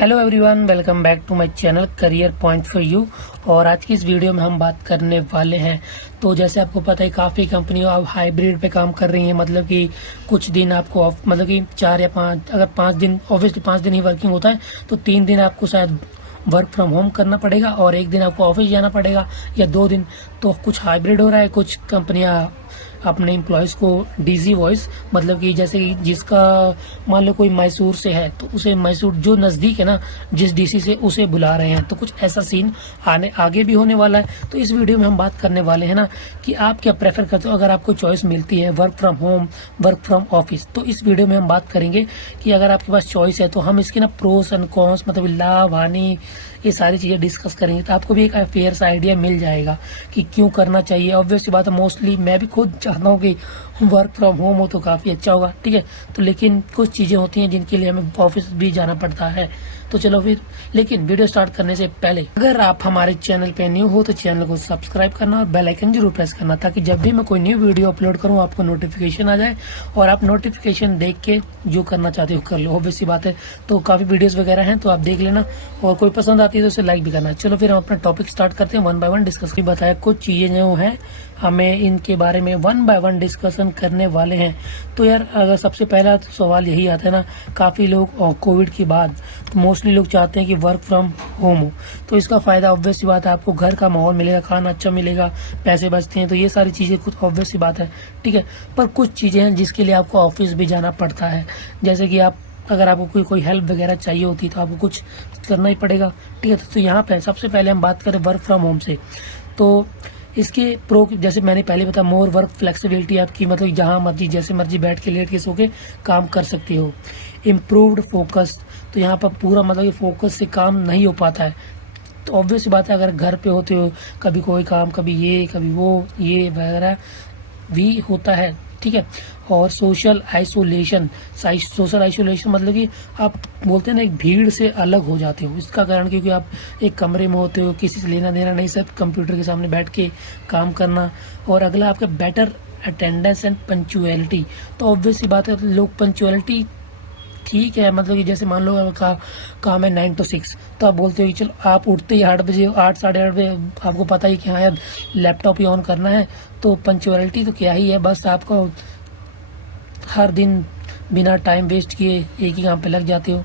Hello everyone, welcome back to my channel Career Point for you. और आज की इस वीडियो में हम बात करने वाले हैं। तो जैसे आपको पता है, काफ़ी कंपनियां अब हाइब्रिड पे काम कर रही हैं। मतलब कि कुछ दिन आपको ऑफ, मतलब कि 4 या 5, अगर 5 दिन, ऑब्वियसली 5 दिन ही वर्किंग होता है तो 3 दिन आपको शायद वर्क फ्रॉम होम करना पड़ेगा और 1 दिन आपको ऑफिस जाना पड़ेगा, या 2 दिन। तो कुछ हाइब्रिड हो रहा है। कुछ कंपनियां अपने एम्प्लॉयज़ को डीजी वॉइस, मतलब कि जैसे कि जिसका मान लो कोई मैसूर से है तो उसे मैसूर जो नज़दीक है ना, जिस डीसी से, उसे बुला रहे हैं। तो कुछ ऐसा सीन आगे भी होने वाला है। तो इस वीडियो में हम बात करने वाले हैं ना कि आप क्या प्रेफर करते हो अगर आपको चॉइस मिलती है work from home, work from office. तो इस वीडियो में हम बात करेंगे कि अगर आपके पास चॉइस है तो हम इसके ना प्रोस एंड कॉन्स, मतलब लाभ हानि, ये सारी चीज़ें डिस्कस करेंगे। तो आपको भी एक फेयर सा आइडिया मिल जाएगा कि क्यों करना चाहिए। ऑब्वियसली बात है, मोस्टली मैं भी खुद चाहता हूँ कि वर्क फ्रॉम होम हो तो काफ़ी अच्छा होगा, ठीक है। तो लेकिन कुछ चीज़ें होती हैं जिनके लिए हमें ऑफिस भी जाना पड़ता है। तो चलो फिर, लेकिन वीडियो स्टार्ट करने से पहले अगर आप हमारे चैनल पे न्यू हो तो चैनल को सब्सक्राइब करना और बेल आइकन जरूर प्रेस करना, ताकि जब भी मैं कोई न्यू वीडियो अपलोड करूँ आपको नोटिफिकेशन आ जाए और आप नोटिफिकेशन देख के जो करना चाहते हो कर लो। ऑब्वियसली बात है, तो काफ़ी वीडियोस वगैरह हैं तो आप देख लेना, और कोई पसंद आती है तो उसे लाइक भी करना। चलो फिर हम अपना टॉपिक स्टार्ट करते हैं, वन बाय वन डिस्कस की। बताया कुछ चीज़ें जो हैं हमें इनके बारे में वन बाय वन डिस्कशन करने वाले हैं। तो यार, अगर सबसे पहला तो सवाल यही आता है ना, काफ़ी लोग कोविड के बाद मोस्टली लोग चाहते हैं कि वर्क फ्रॉम होम हो। तो इसका फ़ायदा ऑब्वियस सी बात है, आपको घर का माहौल मिलेगा, खाना अच्छा मिलेगा, पैसे बचते हैं। तो ये सारी चीज़ें कुछ ऑब्वियस सी बात है, ठीक है। पर कुछ चीज़ें हैं जिसके लिए आपको ऑफिस भी जाना पड़ता है। जैसे कि अगर आपको कोई हेल्प वगैरह चाहिए होती है तो आपको कुछ करना ही पड़ेगा, ठीक है। तो यहाँ पे सबसे पहले हम बात करें वर्क फ्रॉम होम से। तो इसके प्रो, जैसे मैंने पहले बताया, मोर वर्क फ्लेक्सिबिलिटी आपकी, मतलब जहाँ मर्जी जैसे मर्जी बैठ के, लेट के, सो के काम कर सकते हो। इम्प्रूव्ड फोकस, तो यहाँ पर पूरा मतलब कि फोकस से काम नहीं हो पाता है। तो ऑब्वियस बात है, अगर घर पे होते हो, कभी कोई काम, कभी ये कभी वो, ये वगैरह भी होता है, ठीक है। और सोशल आइसोलेशन, मतलब कि आप बोलते हैं ना, एक भीड़ से अलग हो जाते हो। इसका कारण क्योंकि आप एक कमरे में होते हो, किसी से लेना देना नहीं, सब कंप्यूटर के सामने बैठ के काम करना। और अगला आपका बेटर अटेंडेंस एंड पंक्चुअलिटी। तो ऑब्वियस सी बात है, लोग पंक्चुअलिटी, ठीक है, मतलब कि जैसे मान लो काम है 9 to 6, तो आप बोलते हो कि चलो आप उठते ही 8 बजे, 8 साढ़े 8 बजे, आपको पता ही कि हाँ यार लैपटॉप ही ऑन करना है। तो पंक्चुअलिटी तो क्या ही है, बस आपको हर दिन बिना टाइम वेस्ट किए एक ही काम पे लग जाते हो।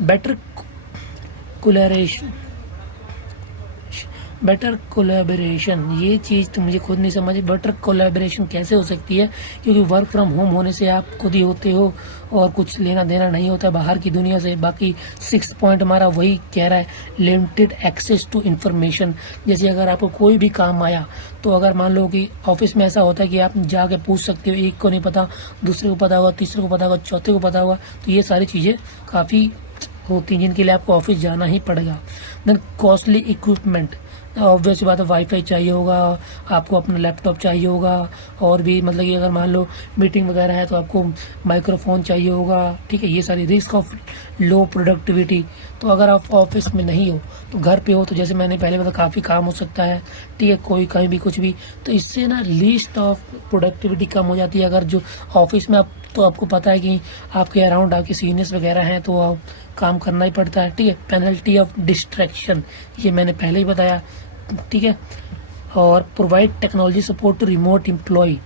बेटर कोलैबोरेशन, बेटर कोलैबोरेशन, ये चीज़ तो मुझे खुद नहीं समझ। बेटर कोलैबोरेशन कैसे हो सकती है, क्योंकि वर्क फ्रॉम होम होने से आप खुद ही होते हो और कुछ लेना देना नहीं होता है बाहर की दुनिया से। बाकी 6 पॉइंट हमारा वही कह रहा है, लिमिटेड एक्सेस टू इन्फॉर्मेशन। जैसे अगर आपको कोई भी काम आया तो अगर मान लो कि ऑफिस में ऐसा होता है कि आप जाके पूछ सकते हो, एक को नहीं पता, दूसरे को पता होगा, तीसरे को पता होगा, चौथे को पता होगा। तो ये सारी चीज़ें काफ़ी होती हैं जिनके लिए आपको ऑफिस जाना ही पड़ेगा। देन कॉस्टली इक्विपमेंट, ऑब्वियस बात है, वाईफाई चाहिए होगा, आपको अपना लैपटॉप चाहिए होगा, और भी मतलब कि अगर मान लो मीटिंग वगैरह है तो आपको माइक्रोफोन चाहिए होगा, ठीक है। ये सारी रिस्क ऑफ लो प्रोडक्टिविटी। तो अगर आप ऑफिस में नहीं हो तो घर पे हो, तो जैसे मैंने पहले बताया, काफ़ी काम हो सकता है, ठीक है, कोई कहीं भी कुछ भी। तो इससे ना लीस्ट ऑफ प्रोडक्टिविटी कम हो जाती है। अगर जो ऑफिस में आप, तो आपको पता है कि आपके अराउंड आपके सीनियर्स वगैरह हैं तो आप काम करना ही पड़ता है, ठीक है। पेनल्टी ऑफ डिस्ट्रैक्शन, ये मैंने पहले ही बताया, ठीक है। और provide technology support to remote employ,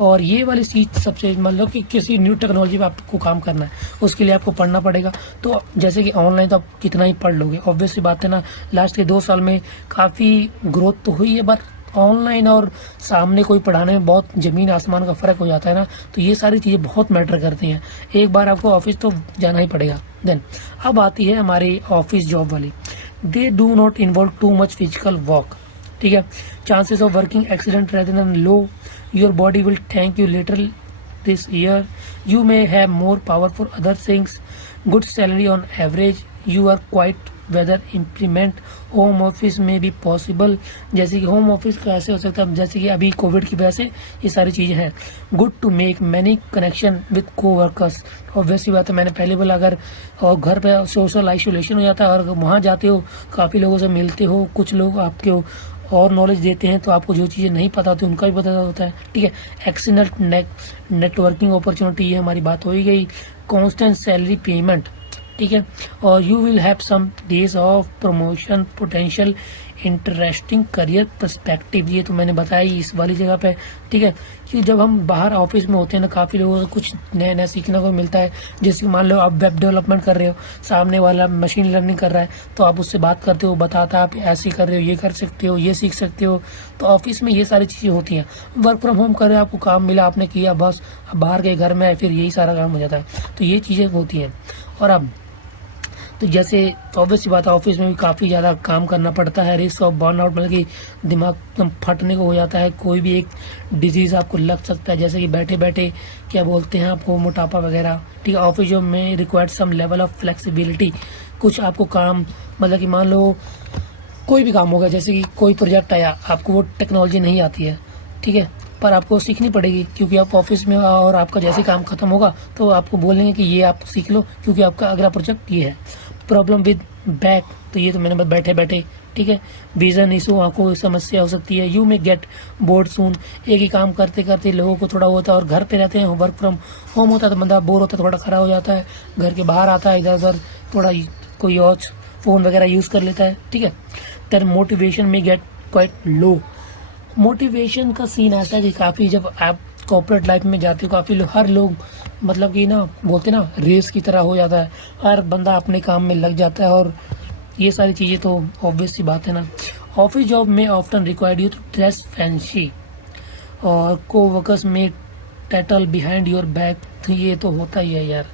और ये वाली चीज़ सबसे, मतलब कि किसी न्यू टेक्नोलॉजी पे आपको काम करना है, उसके लिए आपको पढ़ना पड़ेगा। तो जैसे कि ऑनलाइन तो आप कितना ही पढ़ लोगे, ऑब्वियसली बात है ना, लास्ट के 2 साल में काफ़ी ग्रोथ तो हुई है, बट ऑनलाइन और सामने कोई पढ़ाने में बहुत ज़मीन आसमान का फ़र्क हो जाता है ना। तो ये सारी चीज़ें बहुत मैटर करती हैं। एक बार आपको ऑफिस तो जाना ही पड़ेगा। देन अब आती है हमारी ऑफिस जॉब वाली। They do not involve too much physical work, ठीक है। Chances of working accident rather than low, your body will thank you later this year, you may have more power for other things, good salary on average, you are quite whether implement home office में भी possible. जैसे कि home office कैसे हो सकता है, जैसे कि अभी कोविड की वजह से ये सारी चीज़ें हैं। Good to make many connection with coworkers, obviously बात है, मैंने पहले बोला, अगर और घर पे सोशल आइसोलेशन हो जाता है और वहाँ जाते हो, काफ़ी लोगों से मिलते हो, कुछ लोग आपके और नॉलेज देते हैं, तो आपको जो चीज़ें नहीं पता होती उनका भी पता होता है, ठीक है। एक्सीलेंट नेटवर्किंग अपॉर्चुनिटी, ये हमारी बात हो ही गई। कॉन्स्टेंट सैलरी पेमेंट, ठीक है। और you will have some days of promotion potential interesting career perspective, ये तो मैंने बताया ही इस वाली जगह पे, ठीक है। कि जब हम बाहर ऑफिस में होते हैं ना, काफ़ी लोगों से कुछ नया नया सीखने को मिलता है। जैसे कि मान लो आप वेब डेवलपमेंट कर रहे हो, सामने वाला मशीन लर्निंग कर रहा है, तो आप उससे बात करते हो, बताता है आप ऐसे कर रहे हो, ये कर सकते हो, ये सीख सकते हो। तो ऑफिस में ये सारी चीज़ें होती हैं। वर्क फ्रॉम होम कर रहे हो, आपको काम मिला, आपने किया, बस अब बाहर के घर में आए, फिर यही सारा काम हो जाता है। तो ये चीज़ें होती हैं। और अब तो जैसे ऑब्वियस सी बात है, ऑफिस में भी काफ़ी ज़्यादा काम करना पड़ता है। रिस्क ऑफ बर्नआउट मतलब कि दिमाग एकदम फटने को हो जाता है। कोई भी एक डिजीज़ आपको लग सकता है, जैसे कि बैठे बैठे क्या बोलते हैं आपको, मोटापा वगैरह, ठीक है। ऑफिस जॉब में required some level of flexibility. कुछ आपको काम मतलब कि मान लो कोई भी काम होगा, जैसे कि कोई प्रोजेक्ट आया, आपको वो टेक्नोलॉजी नहीं आती है, ठीक है, पर आपको सीखनी पड़ेगी क्योंकि आप ऑफिस में और आपका जैसे काम खत्म होगा तो आपको बोलेंगे कि ये आप सीख लो क्योंकि आपका अगला प्रोजेक्ट ये है। प्रॉब्लम विद बैक, तो ये तो मैंने बैठे बैठे, ठीक है। विजन इशू, आंखों की समस्या हो सकती है। यू में गेट बोर्ड सून, एक ही काम करते करते लोगों को थोड़ा होता है, और घर पे रहते हैं, वर्क फ्रॉम होम होता है तो बंदा बोर होता है, थोड़ा खड़ा हो जाता है, घर के बाहर आता है, इधर उधर थोड़ा कोई और फ़ोन वगैरह यूज़ कर लेता है, ठीक है। देन मोटिवेशन में गेट क्वाइट लो। मोटिवेशन का सीन ऐसा है कि काफ़ी जब आप कॉर्पोरेट लाइफ में जाते हो, काफ़ी लोग, हर लोग मतलब कि ना बोलते ना रेस की तरह हो जाता है, हर बंदा अपने काम में लग जाता है। और ये सारी चीज़ें तो ऑब्वियस सी बात है ना। ऑफिस जॉब में often required you to dress fancy, और को वर्कर्स में टैटल बिहाइंड योर बैक, तो ये तो होता ही है यार।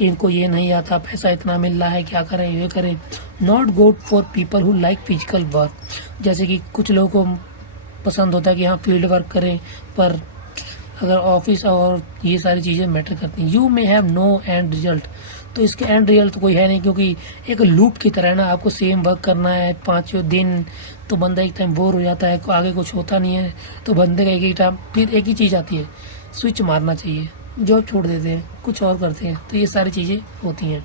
इनको ये नहीं आता, पैसा इतना मिल रहा है, क्या करें, ये करें। Not good for people who like physical work, जैसे कि कुछ लोगों को पसंद होता है कि हाँ फील्ड वर्क करें, पर अगर ऑफिस और ये सारी चीज़ें मैटर करती हैं। You may have no end result, तो इसके एंड रिजल्ट तो कोई है नहीं, क्योंकि एक लूप की तरह है ना, आपको सेम वर्क करना है 5 दिन, तो बंदा एक टाइम बोर हो जाता है, आगे कुछ होता नहीं है, तो बंदे का एक ही टाइम फिर एक ही चीज़ आती है, स्विच मारना चाहिए, जॉब छोड़ देते हैं, कुछ और करते हैं। तो ये सारी चीज़ें होती हैं,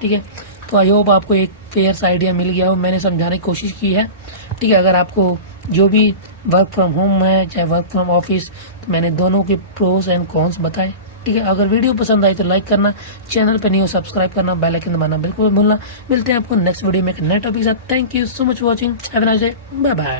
ठीक है। तो आई होप आपको एक फेयर आइडिया मिल गया हो, मैंने समझाने की कोशिश की है, ठीक है। अगर आपको जो भी वर्क फ्रॉम होम है चाहे वर्क फ्रॉम ऑफिस, तो मैंने दोनों के प्रोज एंड कॉन्स बताए, ठीक है। अगर वीडियो पसंद आई तो लाइक करना, चैनल पे नहीं हो सब्सक्राइब करना, बेल आइकन दबाना बिल्कुल भूलना। मिलते हैं आपको नेक्स्ट वीडियो में एक नए टॉपिक के साथ। Thank you so much for watching, have a nice day, bye bye.